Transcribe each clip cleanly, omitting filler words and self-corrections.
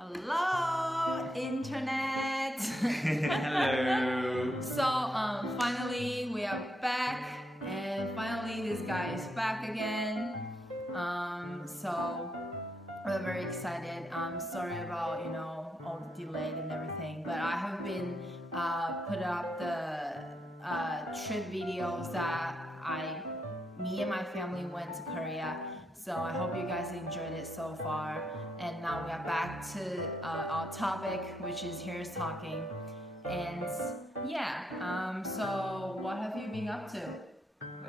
Hello, internet. Hello. So finally we are back, and finally this guy is back again. So we're very excited. I'm sorry about all the delay and everything, but I have been put up the trip videos that me and my family went to Korea. So I hope you guys enjoyed it so far. And now we are back to our topic, which is Here's Talking. And yeah, so what have you been up to?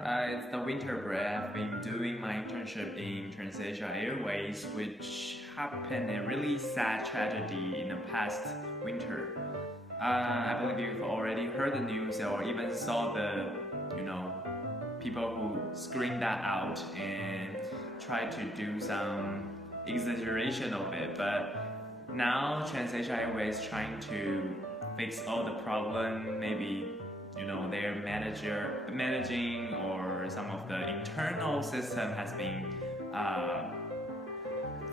It's the winter break. I've been doing my internship in Transasia Airways, which happened a really sad tragedy in the past winter. I believe you've already heard the news or even saw the, people who screened that out and tried to do some exaggeration of it. But now Transasia Airways is trying to fix all the problem. Maybe their managing or some of the internal system has been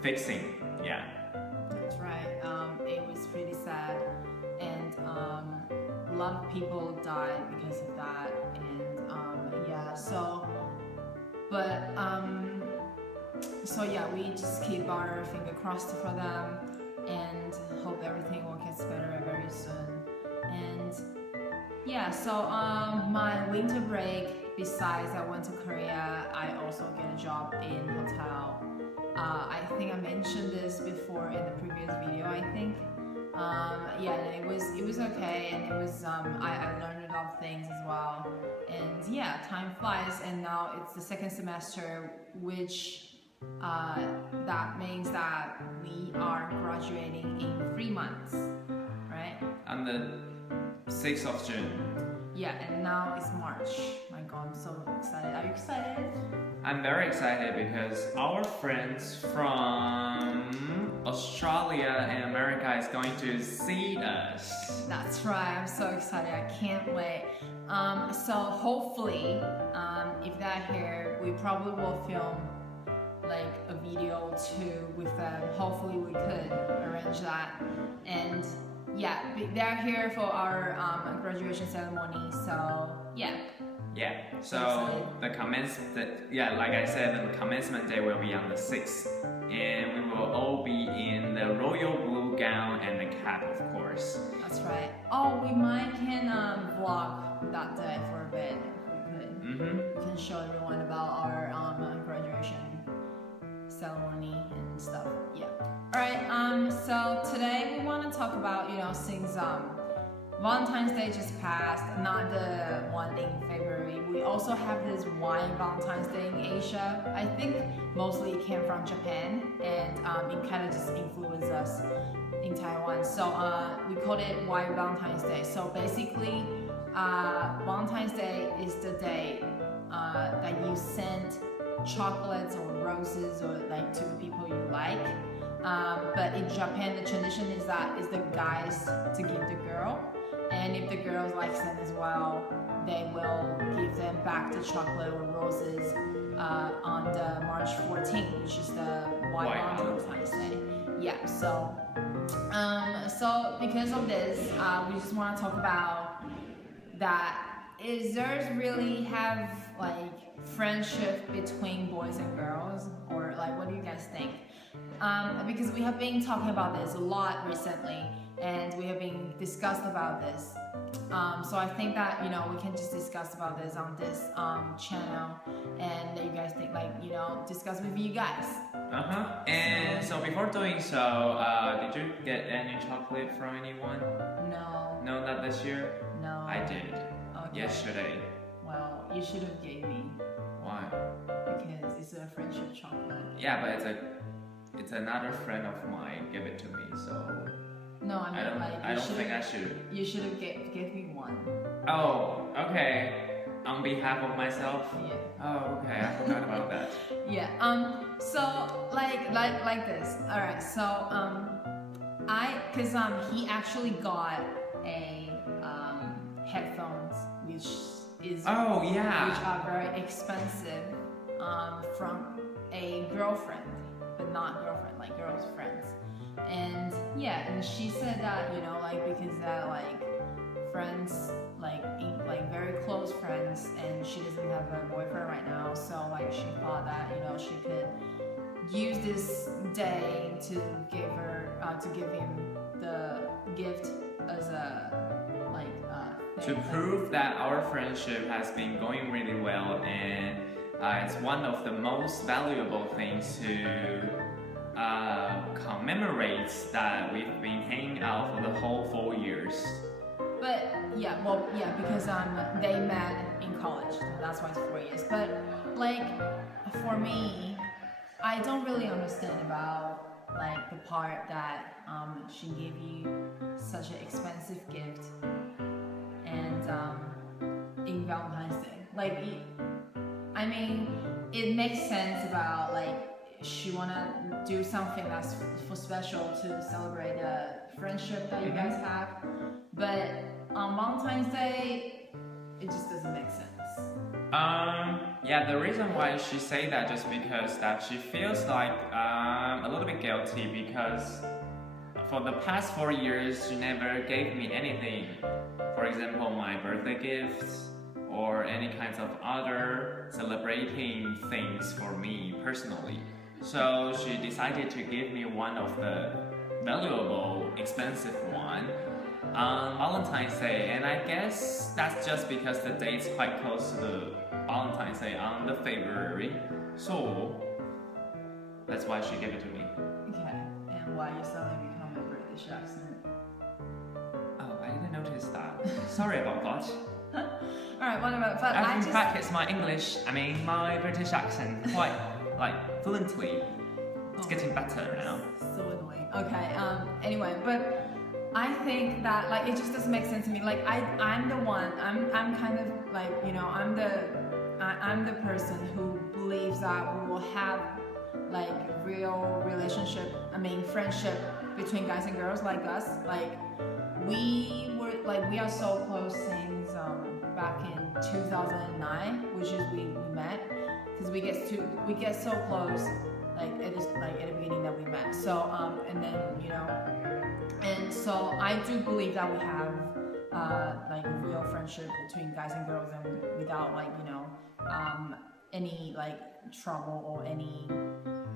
fixing. Yeah. That's right. It was pretty sad, and a lot of people died because of that. And yeah, so yeah, we just keep our finger crossed for them and hope everything will get better very soon. And yeah, so my winter break, besides I went to Korea, I also get a job in hotel. I think I mentioned this before in the previous video, I think. Yeah, and it was okay, and it was I learned a lot of things as well. And yeah, time flies, and now it's the second semester, which that means that we are graduating in 3 months, right? On the 6th of June. Yeah, and now it's March. My God, I'm so excited. Are you excited? I'm very excited because our friends from Australia and America is going to see us. That's right. I'm so excited. I can't wait. So hopefully, if they're here, we probably will film like a video too with them. Hopefully we could arrange that. And yeah, they're here for our graduation ceremony. So yeah. Yeah, so the like I said, the commencement day will be on the 6th, and we will all be in the royal blue gown and the cap, of course. That's right. Oh, we can vlog that day for a bit if we could. We can show everyone about our graduation ceremony and stuff. Yeah. All right. So today we want to talk about since Valentine's Day just passed, not the one in February. We also have this wine Valentine's Day in Asia. I think mostly it came from Japan, and it kind of just influenced us in Taiwan. So we called it Wine Valentine's Day. So basically, Valentine's Day is the day that you send chocolates or roses or like to the people you like. But in Japan, the tradition is that it's the guys to give the girl. And if the girls like them as well, they will give them back the chocolate or roses on the March 14th, which is the White Valentine's Day. Yeah, so because of this, we just want to talk about that. Is there really have like friendship between boys and girls, or like what do you guys think? Because we have been talking about this a lot recently, and we have been discussed about this. So I think that we can just discuss about this on this channel, and that you guys think discuss with you guys. And so before doing so, did you get any chocolate from anyone? No. No, not this year. No. I did. Okay. Yesterday. Well, you should have gave me. Why? Because it's a friendship chocolate. Yeah, but it's another friend of mine gave it to me, so. No, I mean I don't think I should. You should have gave me one. Oh, okay. On behalf of myself. Yeah. Oh, okay. I forgot about that. Yeah. So like this. All right. So cause he actually got a headphones which is which are very expensive from a girlfriend, but not girlfriend, like girls' friends. And Yeah, and she said that, you know, like because that like friends like very close friends, and she doesn't have a boyfriend right now, so like she thought that, you know, she could use this day to give him the gift as a to prove that our friendship has been going really well, and it's one of the most valuable things to commemorate that we've been hanging out for the whole 4 years. But yeah, well, yeah, because they met in college, so that's why it's 4 years. But like for me, I don't really understand about like the part that she gave you such an expensive gift, and in Valentine's Day. Like, I mean, it makes sense about like she wanna do something that's for special to celebrate the friendship that you guys have, but on Valentine's Day, it just doesn't make sense. Yeah, the reason why she say that just because that she feels like a little bit guilty because for the past 4 years she never gave me anything. For example, my birthday gifts or any kinds of other celebrating things for me personally. So she decided to give me one of the valuable, expensive one on Valentine's Day, and I guess that's just because the date's quite close to the Valentine's Day on the February, so that's why she gave it to me. Okay, and why you suddenly become a British accent? Oh, I didn't notice that. Sorry about that. Alright, whatever, but I can practice my English, my British accent quite, like, fluently. It's getting better now. So annoying. Okay, anyway, but I think that like it just doesn't make sense to me. Like I'm the one. I'm kind of like, you know, I'm the person who believes that we will have like real relationship. I mean friendship between guys and girls like us. Like we are so close since back in 2009, which is we met, because we get so close like at the beginning that we met. So and then, you know. And so I do believe that we have like a real friendship between guys and girls, and without like, you know, any like trouble or any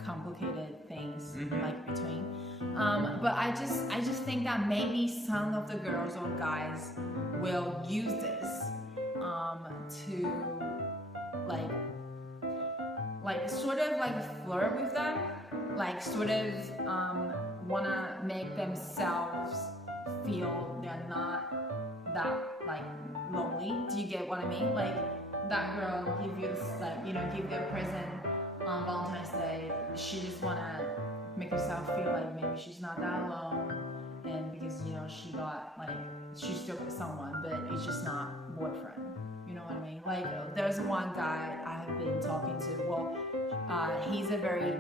complicated things like between. But I just think that maybe some of the girls or guys will use this to like sort of like flirt with them, like sort of wanna make themselves feel they're not that like lonely. Do you get what I mean? Like that girl give you this, like, you know, give you a present on Valentine's Day. She just wanna make herself feel like maybe she's not that alone, and because, you know, she's still with someone, but it's just not boyfriend. You know what I mean? Like there's one guy I have been talking to. Well, he's a very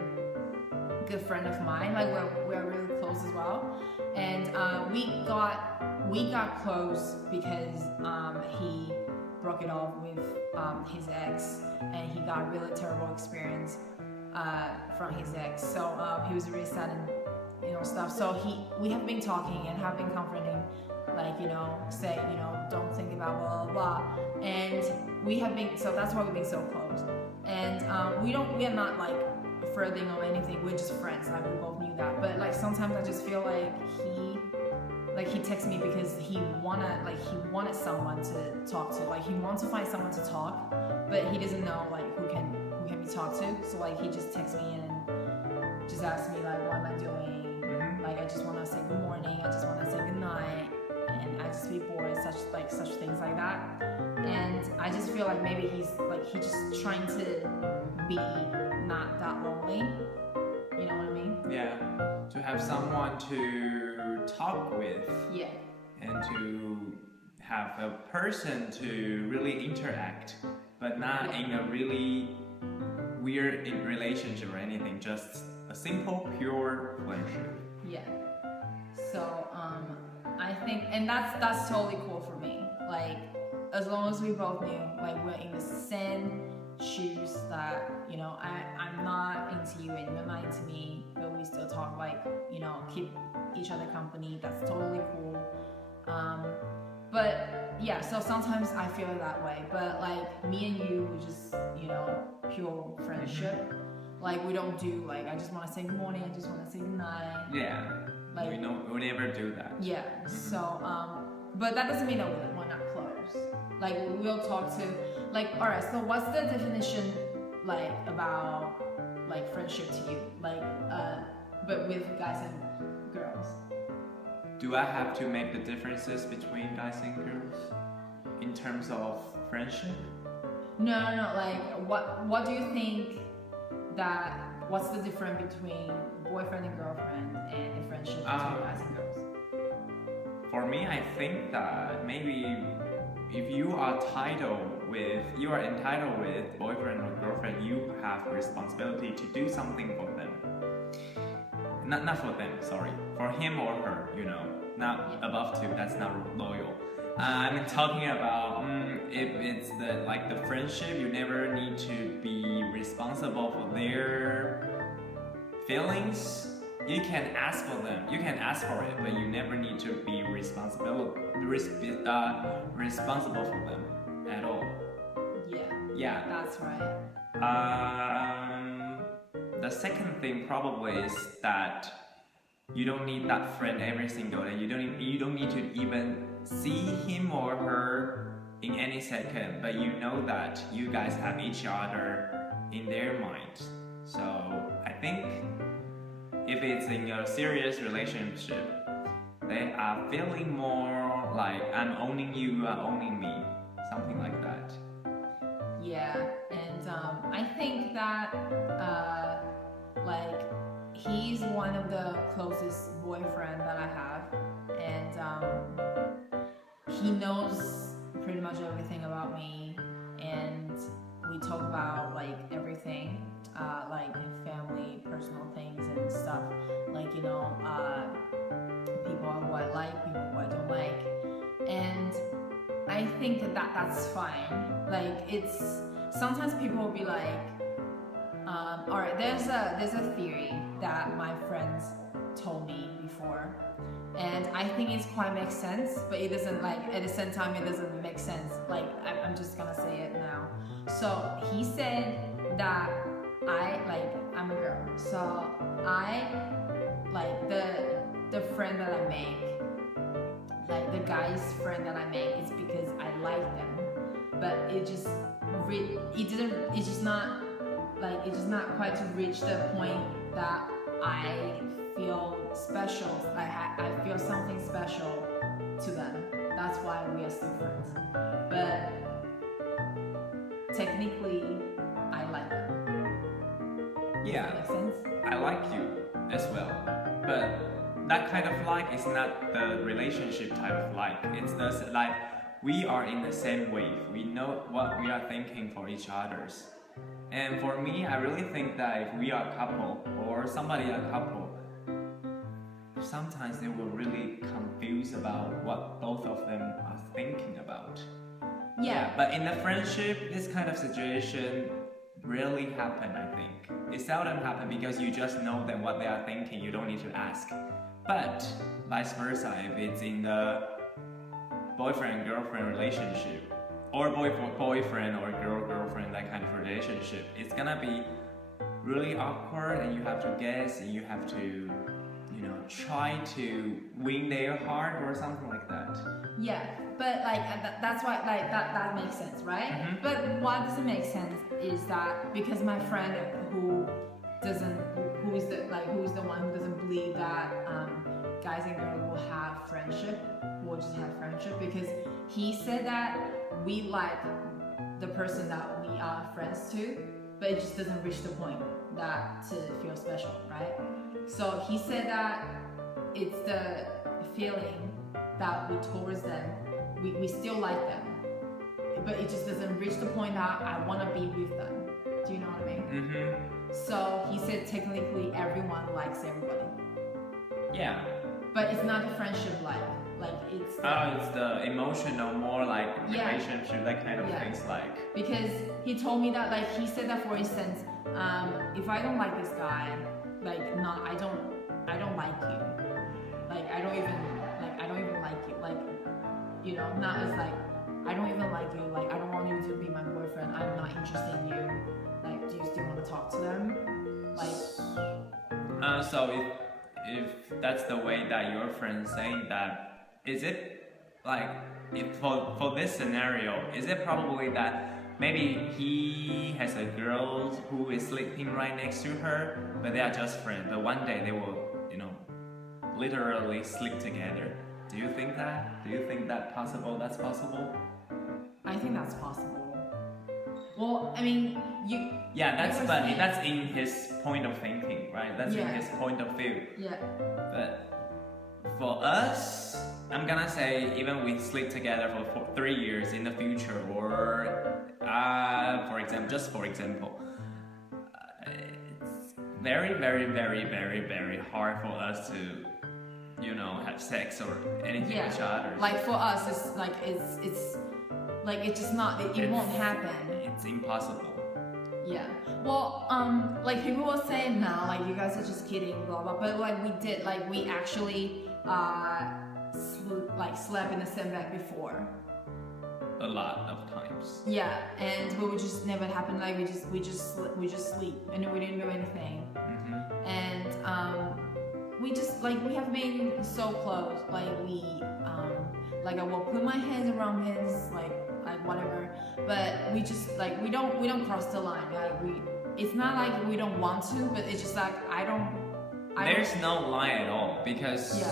good friend of mine. Like we're really close as well, and we got close because he broke it off with his ex, and he got a really terrible experience from his ex. So he was really sad and, you know, stuff. So we have been talking and have been comforting, like, you know, say, you know, don't think about blah blah blah. And we have been, so that's why we've been so close. And we are not like flirting or anything, we're just friends, like we both knew that. But like sometimes I just feel like he texts me because he wanted someone to talk to, like he wants to find someone to talk, but he doesn't know like who can be talked to. So like he just texts me and just asks me like, what am I doing? Like I just want to say good morning, I just want to say good night, and I just be bored, such things like that. And I just feel like maybe he's just trying to be not that lonely. You know what I mean? Yeah, to have someone to talk with. Yeah. And to have a person to really interact, but not in a really weird relationship or anything, just a simple, pure friendship. Yeah. So I think, and that's totally cool for me. Like as long as we both knew like we're in the same shoes, that, you know, I'm not into you and you're not into me, but we still talk, like, you know, keep each other company. That's totally cool. But yeah, so sometimes I feel that way. But like me and you, we just, you know, pure friendship. Like we don't do like I just want to say good morning, I just want to say good night. Yeah. Like we never do that. Yeah. So but that doesn't mean that we're not close. Like we'll talk to like alright. So what's the definition like about like friendship to you? Like but with guys and girls. Do I have to make the differences between guys and girls in terms of friendship? No. Like what do you think that what's the difference between boyfriend and girlfriend and a friendship between guys and girls? For me, I think that maybe if you are entitled with boyfriend or girlfriend, you have responsibility to do something for them. Not for them, sorry. For him or her, you know. Not above two, that's not loyal. I'm talking about if it's the friendship, you never need to be responsible for their feelings. You can ask for them, you can ask for it, but you never need to be responsible for them at all. Yeah. That's right. The second thing probably is that you don't need that friend every single day. You don't need to even see him or her in any second, but you know that you guys have each other in their minds. So I think if it's in a serious relationship, they are feeling more like I'm owning you, you are owning me, something like that. Yeah, and I think that like he's one of the closest boyfriend that I have, and he knows pretty much everything about me, and we talk about like everything, like family, personal things and stuff, like you know, people who I like, people who I don't like, and I think that that's fine. Like it's sometimes people will be like, all right, there's a theory that my friends told me before, and I think it's quite makes sense, but it doesn't like at the same time it doesn't make sense. Like I'm just gonna say it now. So he said that I'm a girl, so I like the friend that I make, like the guy's friend that I make, is because I like them, but it's just not quite to reach the point that I feel special. I feel something special to them. That's why we are still friends. But technically, I like them. Yeah. Does that make sense? I like you as well, but that kind of like is not the relationship type of like. It's just like we are in the same wave. We know what we are thinking for each others. And for me, I really think that if we are a couple or somebody a couple, sometimes they will really confuse about what both of them are thinking about. Yeah. But in a friendship, this kind of situation rarely happen, I think. It seldom happen because you just know that what they are thinking, you don't need to ask. But vice versa, if it's in the boyfriend-girlfriend relationship, or boyfriend or girlfriend, that kind of relationship, it's gonna be really awkward, and you have to guess, and you have to, you know, try to win their heart or something like that. Yeah, but like that's why like that makes sense, right? Mm-hmm. But what doesn't make sense is that because my friend who is the one who doesn't believe that guys and girls will have friendship, will just have friendship, because he said that we like the person that we are friends to, but it just doesn't reach the point that to feel special, right? So he said that it's the feeling that we towards them, we still like them, but it just doesn't reach the point that I want to be with them. Do you know what I mean? Mm-hmm. So he said technically everyone likes everybody. Yeah. But it's not a friendship like it's the emotional, more like relationship, that kind of things like. Because he told me that, like he said that, for instance, if I don't like this guy, like I don't like you. Like know, not as like, I don't even like you, like I don't want you to be my boyfriend, I'm not interested in you, like do you still want to talk to them? Like so if that's the way that your friend's saying that, is it like, if for this scenario, is it probably that maybe he has a girl who is sleeping right next to her, but they are just friends, but one day they will, you know, literally sleep together? Do you think that? Do you think that's possible? I think that's possible. Well, I mean, yeah, that's in his point of thinking, right? That's in his point of view. Yeah. But for us, I'm gonna say even we sleep together for 3 years in the future, or for example, it's very, very, very, very, very hard for us to, you know, have sex or anything with each other. Like for us, it's like it's like it's just not. It won't happen. It's impossible. Yeah. Well, like people will say now, like you guys are just kidding, blah blah. But like we did, like we actually slept in the same bed before. A lot of times. Yeah, and we would just never happen. Like we just sleep, and we didn't do anything. Mm-hmm. And we just like we have been so close. Like we like I will put my hands around his like whatever. But we just like we don't cross the line. Like it's not like we don't want to, but it's just like There's no line at all, because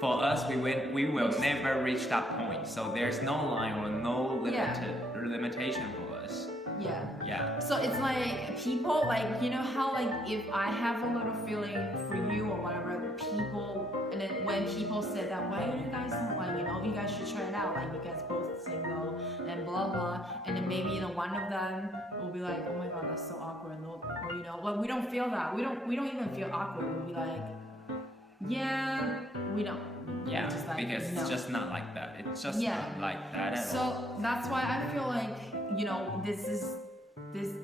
for us we will never reach that point. So there's no line or no limitation for us. Yeah. Yeah. So it's like people like, you know how like if I have a little feeling for you or whatever, people, and then when people said that, why do you guys don't like, you know, you guys should try it out, like you guys both single and blah blah, and then maybe, you know, one of them will be like, oh my god, that's so awkward, or you know, like we don't feel that, we don't even feel awkward, we'll be like, yeah, we don't. Yeah, just like, because it's just not like that. It's just not like that at all. So that's why I feel like, you know, this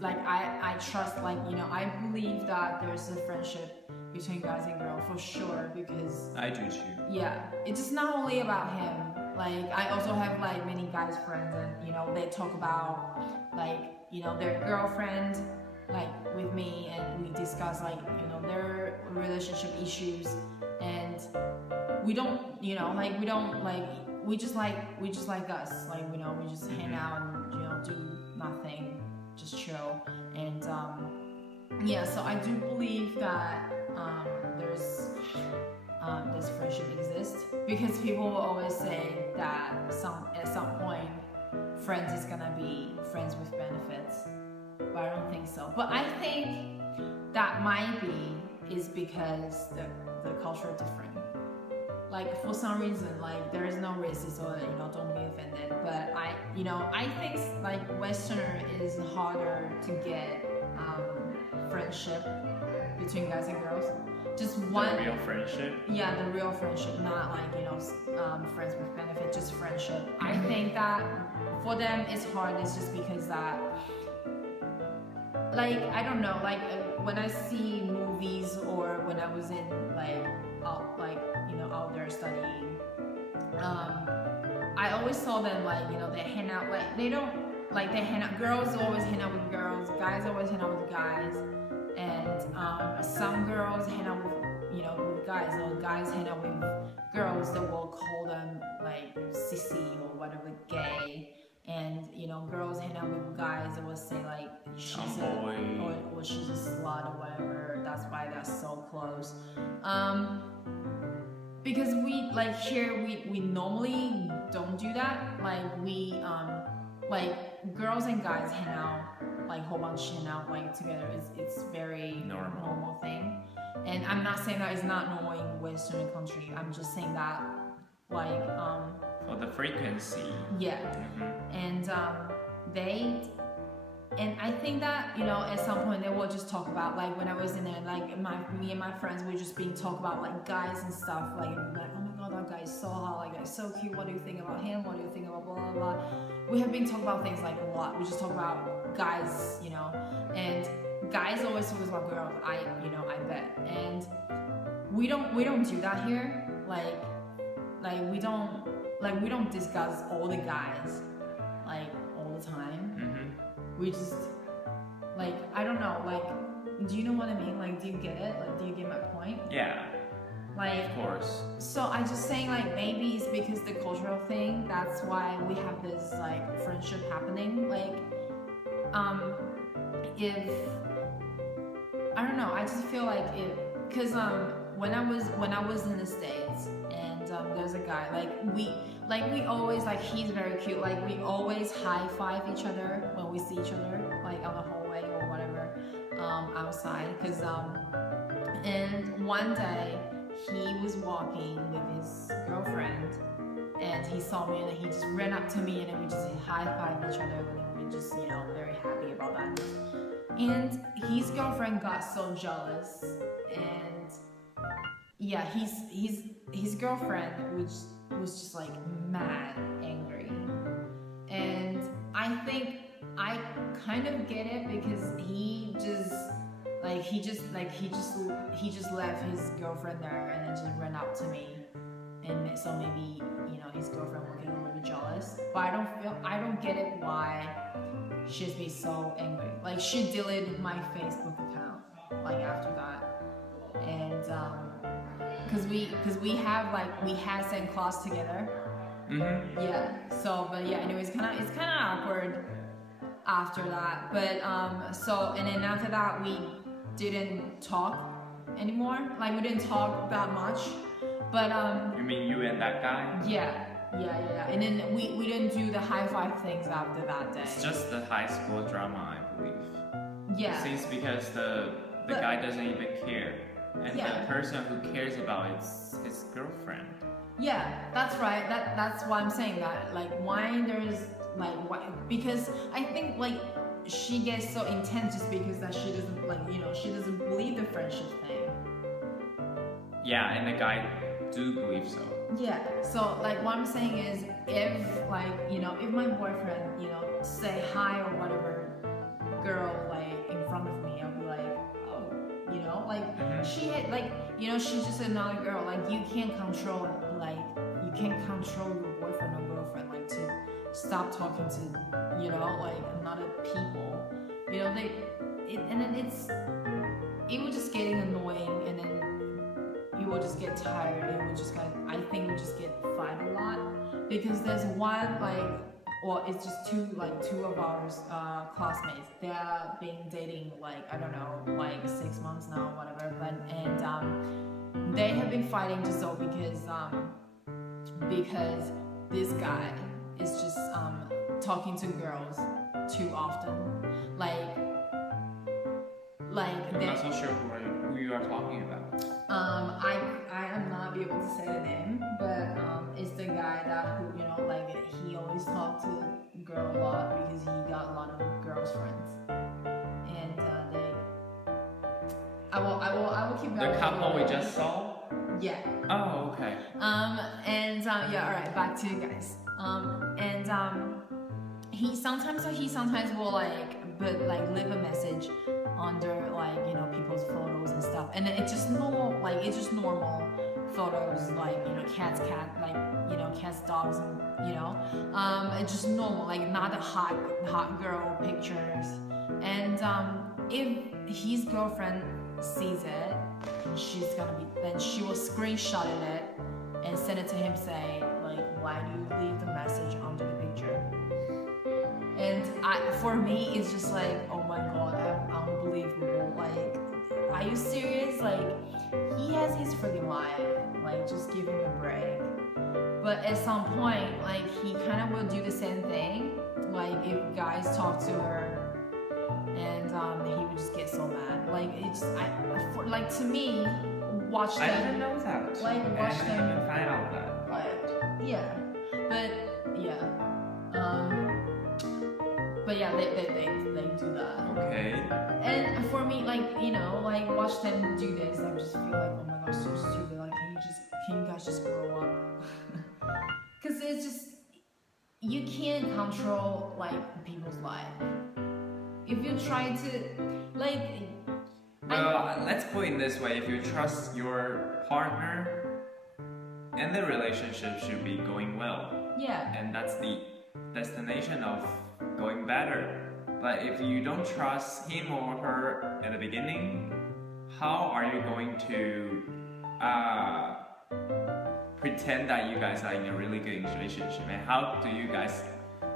like I trust, like, you know, I believe that there's a friendship between guys and girls for sure, because I do too. Yeah, it's just not only about him. Like I also have like many guys friends, and you know they talk about like, you know, their girlfriend like with me, and we discuss like, you know, their relationship issues, and we don't, you know, like we don't like we just like us, like, you know, we just hang out and, you know, do nothing, just chill, and yeah. So I do believe that there's this friendship exists, because people will always say that at some point friends is gonna be friends with benefits, but I don't think so. But I think that might be is because the culture is different. Like for some reason, like there is no racism, or, you know, don't be offended. But I think like Westerner is harder to get friendship between guys and girls. Just one. The real friendship. Yeah, the real friendship, not like, you know, friends with benefit, just friendship. I think that for them it's hard. It's just because that, like, I don't know, like when I see movies, or when I was in out there studying, I always saw them like, you know, they hang out, like they don't, like they hang out, girls always hang out with girls, guys always hang out with guys, and some girls hang out with, you know, with guys, or guys hang out with girls that will call them like sissy or whatever, gay. And, you know, girls hang out with guys that will say like she's or she's a slut or whatever. That's why they're so close. Because we like here we normally don't do that. Like we like girls and guys hang out, like whole bunch hang out like together. It's very normal thing. And I'm not saying that it's not normal in Western country. I'm just saying that like for the frequency. Yeah. And and I think that, you know, at some point they will just talk about, like when I was in there, like me and my friends were just being talk about like guys and stuff, like oh my god, that guy is so hot, like he's so cute, what do you think about him, what do you think about blah blah blah. We have been talking about things like a lot. We just talk about guys, you know, and guys always talk about girls, I bet. And we don't do that here. Like we don't, like we don't discuss all the guys like all the time. We just like, I don't know, like, do you know what I mean? Like, do you get it? Like, do you get my point? Yeah. Like, of course. So I just saying like maybe it's because the cultural thing. That's why we have this like friendship happening. Like, if I don't know, I just feel like because when I was in the States and there's a guy like we always like he's very cute. Like we always high five each other when we see each other like on the hallway or whatever outside. Because and one day he was walking with his girlfriend and he saw me and he just ran up to me and then we just high-fived each other and we just, you know, very happy about that. And his girlfriend got so jealous and yeah, his girlfriend was just like mad angry. And I think I kind of get it because he just left his girlfriend there and then just ran up to me, and so maybe, you know, his girlfriend will get a little bit jealous. But I don't get it why she's be so angry. Like she deleted my Facebook account like after that, and because we had same class together. Yeah. So but yeah, anyways, it's kind of awkward after that. But so and then after that we didn't talk anymore. Like we didn't talk that much. But You mean you and that guy? Yeah. And then we didn't do the high five things after that day. It's just the high school drama, I believe. Yeah. Since because the guy doesn't even care. And the person who cares about it's his girlfriend. Yeah, that's right. That's why I'm saying that. Like why there's like why, because I think like she gets so intense just because that she doesn't like, you know, she doesn't believe the friendship thing. Yeah, and the guy do believe so. Yeah, so like what I'm saying is if like, you know, if my boyfriend, you know, say hi or whatever girl like in front of me, I'll be like, oh, you know, like she had like, you know, she's just another girl. Like you can't control your boyfriend or girlfriend like to stop talking to, you know, like another people. You know, it was just getting annoying, and then you will just get tired. It would just I think we just get fight a lot because there's one like, well, it's just two of our classmates. They are been dating like, I don't know, like 6 months now, whatever. But and they have been fighting just so because this guy is just talking to girls too often. I'm not so sure who you are talking about. I am not be able to say the name, but it's the guy that who, you know, like he always talked to girl a lot because he got a lot of girls friends, and I will keep going. The couple we just saw. Yeah. Oh, okay. Yeah, all right, back to you guys. He sometimes will leave a message under like, you know, people's photos and stuff, and then it's just normal photos, like, you know, cats, dogs, and, you know, it's just normal, like not the hot girl pictures. And if his girlfriend sees it, then she will screenshot it and send it to him, say like, why do you leave the message under the picture? And for me, it's just like, oh my god, unbelievable. Like, are you serious? Like, he has his freaking life. Like, just give him a break. But at some point, like, he kind of will do the same thing. Like, if guys talk to her, and he would just get so mad. Like, to me, watch them. I didn't know that. Like, watch them. I didn't even find out that. Like, yeah. But yeah, they do that. Okay. And for me, like, you know, like watch them do this, I just feel like, oh my gosh, so stupid. Like, can you guys just grow up? Because it's just, you can't control like people's life. If you try to, like. Well, let's put it this way: if you trust your partner, And the relationship should be going well. Yeah. And that's the destination of going better. But if you don't trust him or her at the beginning, how are you going to pretend that you guys are in a really good relationship? And how do you guys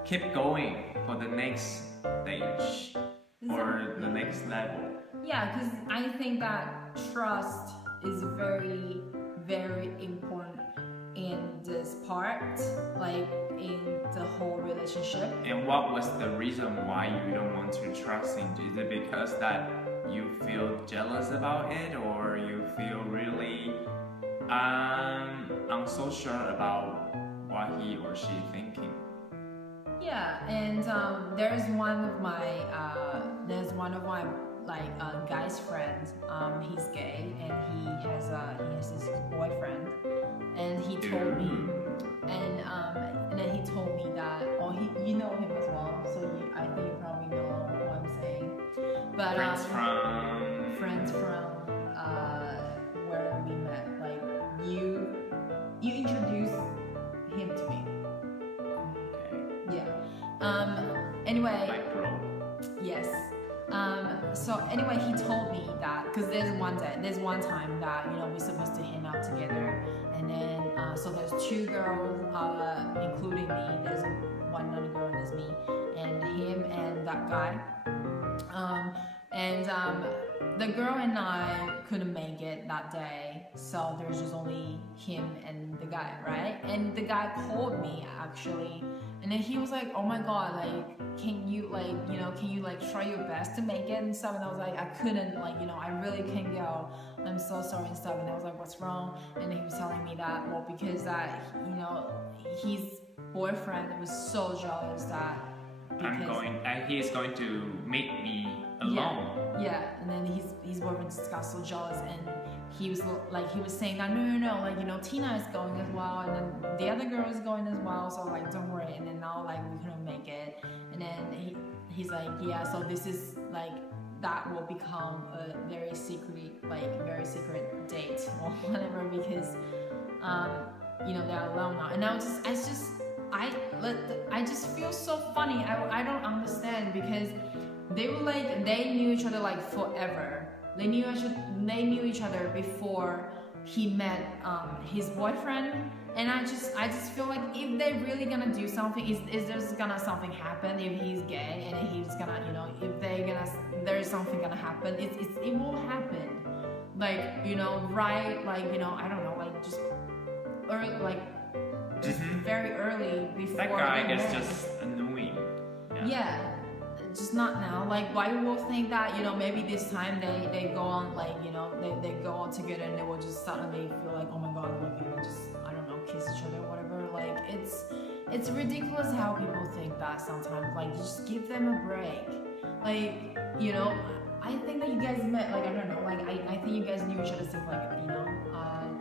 keep going for the next stage or the next level? Yeah, because I think that trust is very, very important in this part, like in the whole relationship. And what was the reason why you don't want to trust him? Is it because that you feel jealous about it, or you feel really unsure about what he or she thinking? Yeah, and there's one of my guy's friends. He's gay and he has this boyfriend, and he told me, and then he told me that, you know him as well, so I think you probably know what I'm saying. But friends from where we met, like you introduced him to me. Okay. Yeah. Anyway. Like bro. Yes. So anyway, he told me that because there's one time that we're supposed to hang out together, and then so there's two girls, including me. There's one other girl and there's me, and him and that guy. The girl and I couldn't make it that day, so there's just only him and the guy, right? And the guy called me actually, and then he was like, "Oh my god, like, can you try your best to make it and stuff?" And I was like, "I couldn't, I really can't go. I'm so sorry and stuff." And I was like, "What's wrong?" And he was telling me that, well, because that, his boyfriend was so jealous that he is going to meet me alone. Yeah, and then his boyfriend just got so jealous, and he was saying that no, Tina is going as well, and then the other girl is going as well, so like don't worry. And then now like we couldn't make it, and then he's like, yeah, so this is like that will become a very secret date or whatever, because they're alone now. And I just feel so funny. I don't understand, because they knew each other like forever. They knew each other before he met his boyfriend, and I just feel like if they're really gonna do something, is there's gonna something happen if he's gay, and he's gonna there's something gonna happen. It will happen, like right, like I don't know, like just very early before. That guy is just annoying. Yeah. Just not now. Like, why we will think that maybe this time they go on they go on together, and they will just suddenly feel like, oh my god, we're gonna just kiss each other or whatever. Like, it's ridiculous how people think that sometimes. Like, just give them a break. Like, I think that you guys met, like, I don't know, like I think you guys knew each other since like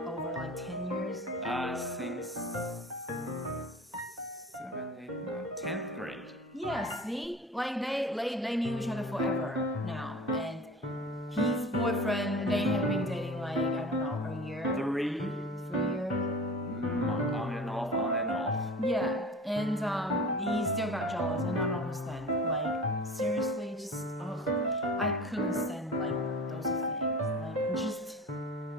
over like 10 years. Since 10th grade. Yeah, see? Like, they knew each other forever now. And his boyfriend, they have been dating like, I don't know, a year? 3 years? On and off. Yeah, and he still got jealous, and I don't understand. Like, seriously, just, I couldn't stand, like, those things. Like, just,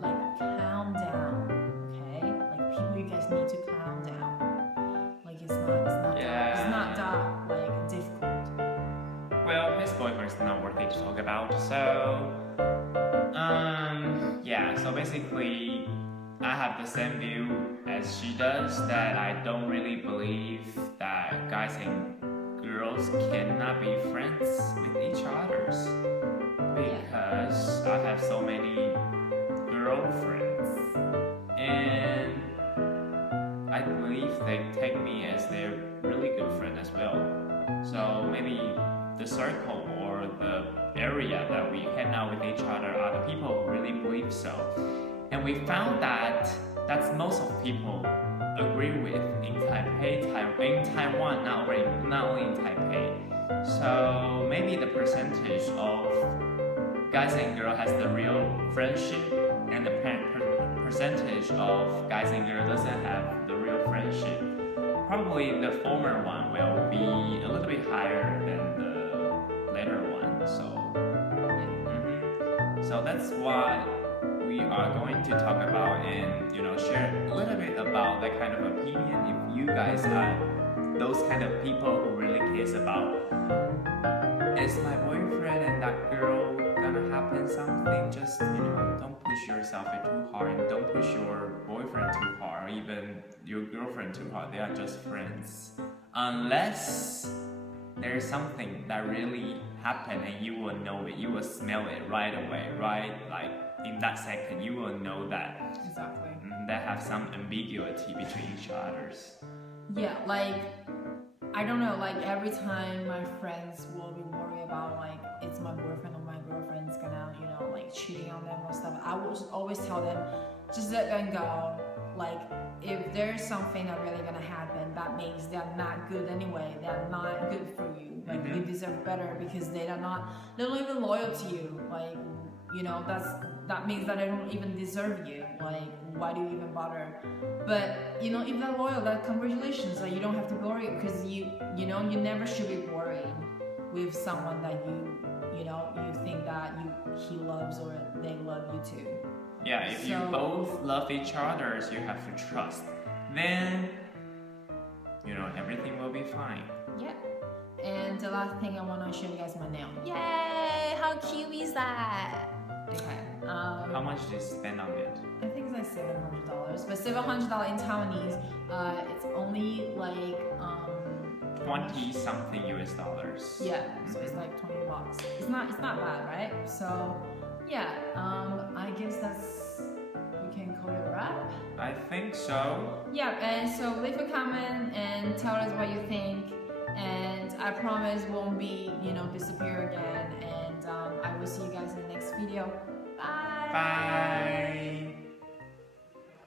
like, calm down, okay? Like, people, you guys need to calm down. Like, it's not that, like, difficult. Well, his boyfriend's not worth it to talk about, so so basically I have the same view as she does, that I don't really believe that guys and girls cannot be friends with each other, because I have so many girlfriends, and I believe they take me as their really good friend as well. So maybe the circle or the area that we hang out with each other, other people really believe so. And we found that that's most of people agree with in Taipei, in Taiwan, not only in Taipei. So maybe the percentage of guys and girls has the real friendship, and the percentage of guys and girls doesn't have the real friendship, probably the former one will be a little bit higher than the later one. So, so that's what we are going to talk about and share a little bit about that kind of opinion. If you guys are those kind of people who really cares about, is my boyfriend and that girl gonna happen something, just don't push yourself too hard and don't push your boyfriend too hard or even your girlfriend too hard. They are just friends, unless there's something that really happened and you will know it, you will smell it right away, right? Like in that second you will know that exactly that have some ambiguity between each others. Yeah, like I don't know, like every time my friends will be worried about like it's my boyfriend or my girlfriend's gonna like cheating on them or stuff, I will always tell them, just let them go. Like if there's something that really gonna happen, that means they're not good anyway, they're not good for you, like you deserve better, because they're not even loyal to you, like that means that they don't even deserve you, like why do you even bother? But if they're loyal, then congratulations, like you don't have to worry, because you never should be worrying with someone that you think that he loves or they love you too. Yeah, if you both love each other, you have to trust. Then, everything will be fine. Yeah. And the last thing I want to show you guys my nail. Yay! How cute is that? Okay. How much did you spend on it? I think it's like $700, but $700 in Taiwanese, it's only like 20 something US dollars. Yeah, so it's like $20. It's not bad, right? So yeah, I guess we can call it a wrap. I think so. Yeah, and so leave a comment and tell us what you think, and I promise won't be disappear again, and I will see you guys in the next video. Bye. Bye.